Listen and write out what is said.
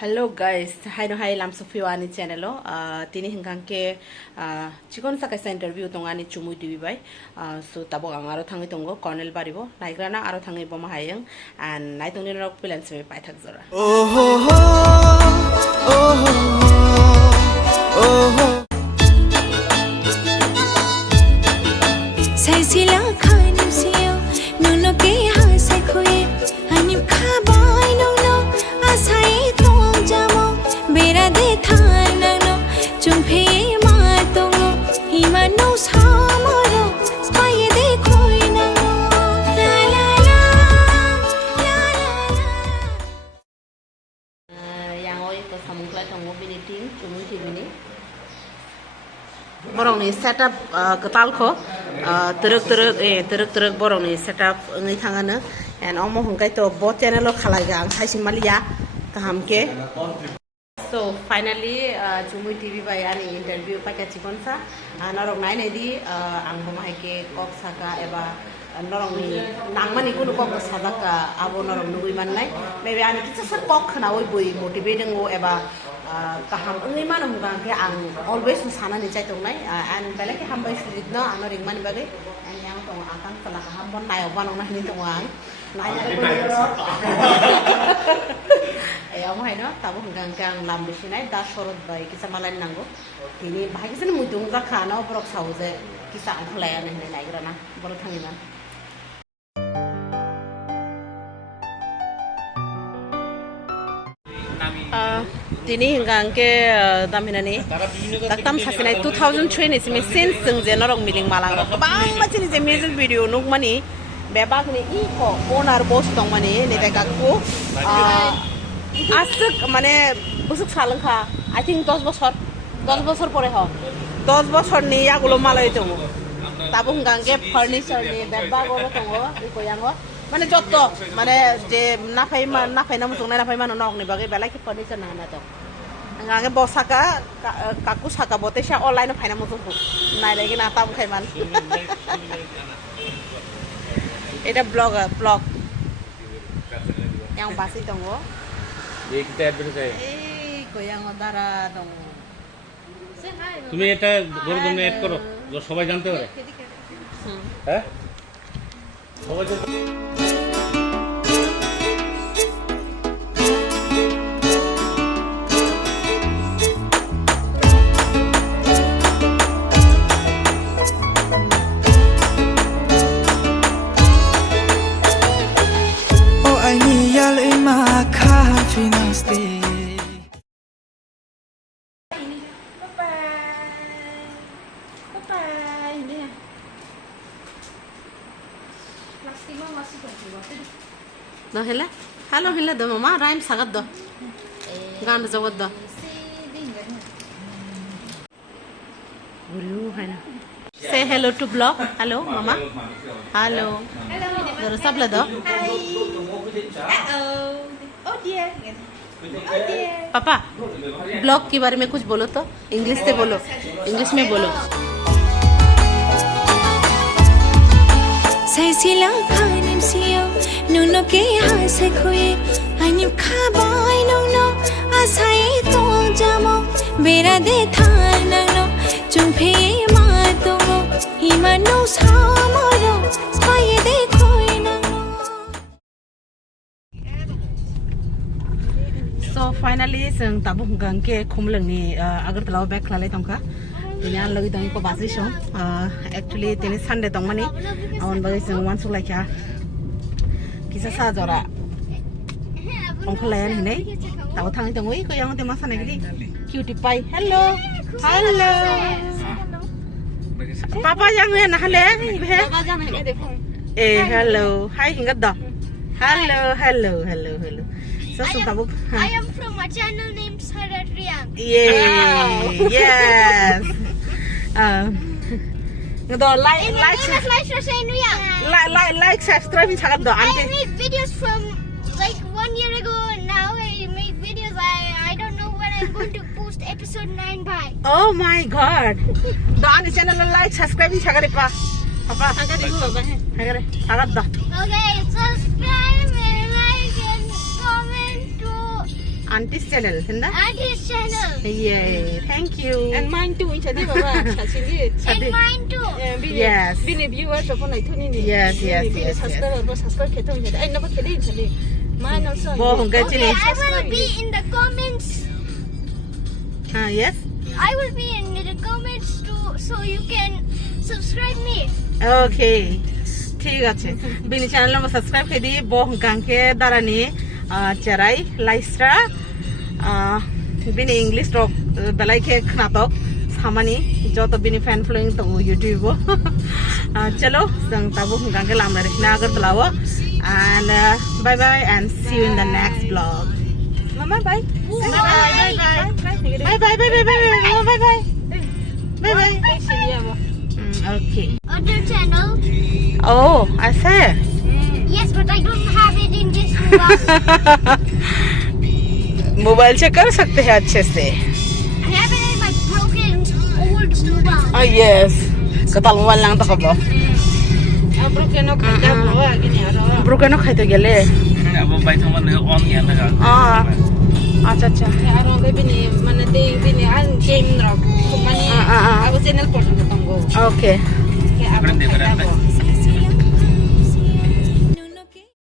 Hello guys, hi no hi lamsogo ani channel lo tini hingkang ke chikon sa kaisa interview tongani chumui Tv Bai so tabo ang aro thangi tongo Cornell baribo naigrana aro thangi boma hayang and nai tongni rok plan se pai thak jora sai sila khanim siyo nono ke hase khoye anim khabai nono asai tong jamo bera de thana no chumhe ma tongo himano samoro spaye de khoi na la la la la yang oi ko samungkla tongo biniting chumui Tv ni borong ni setup ketal ko teruk borong ni setup ngai thangana and omo hungkai to bo channel lo khalai ga ang saising malia kaham ke so finally chumui Tv Bai ani interview pakai chikon sa narok nai nei di ang bomai ke kok saka eba norong ni nangmani kuno kok sadaka abo norong nugui mannai maybe ani kitsa sa kok khana oi boi motivating o eba kaham ngai mano mugang ke ang always sana ni chai tong nai and belake hambai sujit na anoring mani bagai and yang tong akang kala kaham bon nai oban ong ni tong ang nai am hai no tabo hingkang kang lam bisinai da sorot bai kisa malai nango tini bahai kisa mudung ka khana borok sauze kisa ang khlai ani nai grana bor thangi na tini hingkang ke daminani taktam sasinai 2003 ni simi since sing je norok miling malang ro bang machini je music video nuk mani bebak ni iko owner boss tong mani ni bekakku asuk mane busuk saleng kha I think 10 বছর পরে হ 10 বছর ni yagulo malai tongo tabo hingkang ke furniture ni bebak oro tongo iko yango মানে যত মানে যে নাফাই না মুসুং না নাফাই মানো নক নি বাগে বেলাই কি ফার্নিচার না না তো আগে বসাকা কাকু সাকা বতে সে অনলাইনে ফাইনা মুসুং নাই লাগি না তাম খাইমান এটা ব্লগ yang basi tongo এই কিটা অ্যাডভার্টাইজ এই কয়াং দারা দং তুমি এটা গরু জন্য এড করো যে সবাই জানতে পারে হ্যাঁ সবাই No hela hello hela do mama rhyme sagat do gan jawat do guru hai na say hello to blog hello mama hello jara sabla do oh dear पापा ब्लॉग के बारे में कुछ बोलो तो इंग्लिश से बोलो इंग्लिश में बोलो sai sila khanim siyo nono ke hase khoye anim khabai nono asai tong jamo bera de thana no chumhe ma tongo himano samoro spaye de khoi na so finally sing tabu hungkang ke khumlang ni agar tlaw back khalai tongka ini an lagi tong ko basi song actually tini Sunday tong mani awan bagi sing wan sulai kya kisa sa jora ong khalayan hine taw thang tong oi ko yang te masana gidi cutie pie hello papa yang na hale he eh hello hi hingat do hello so tabu I am from a channel named Sarat Rian. Yes. Do like subscribe sagat do I ante. made videos from like 1 year ago. Now I make videos. I don't know when I'm going to post episode 9 by. Oh my god. Do ante channel like subscribe sagare pa. Papa sagare go ba he. Sagat do. Okay, subscribe and like and comment to Aunty's channel, hinda? Auntie's channel. Yay, thank you. And mine too, in Chadi Baba, Chasili. And mine too. Yes. Been a viewer of one I told you. Yes, yes, yes, I never can eat. Mine also. Bo, Okay, I congratulations. will be in the comments. Yes. I will be in the comments too, so you can subscribe me. Okay. ঠিক আছে বিনি channel number subscribe করে দি বহকাঙ্কে দারানি চেরাই লাইস্রা বিনি English rock বেলাইকে খানাতক সামানি যত বিনি fan following তো YouTube চলো जों তাবো হকাঙ্কে লামরা রেখনা আগরতলাও and bye bye and see you in the next vlog. Mama bye. Bye bye bye bye. Bye bye bye bye bye bye bye. Bye bye. Okay. Other channel. Oh, I say. Yes, but I don't have it in this mobile. Mobile से कर सकते हैं अच्छे से. I have it in my broken old mobile. Ah yes. Ketal mobile lang tak apa. Broken no khai to gele. अब by थमा ने on किया ना Ah. अच्छा अच्छा. Aro bini mana de bini an game rock. Kumani. Aku channel portion ketanggo. Okay. Kayak apa?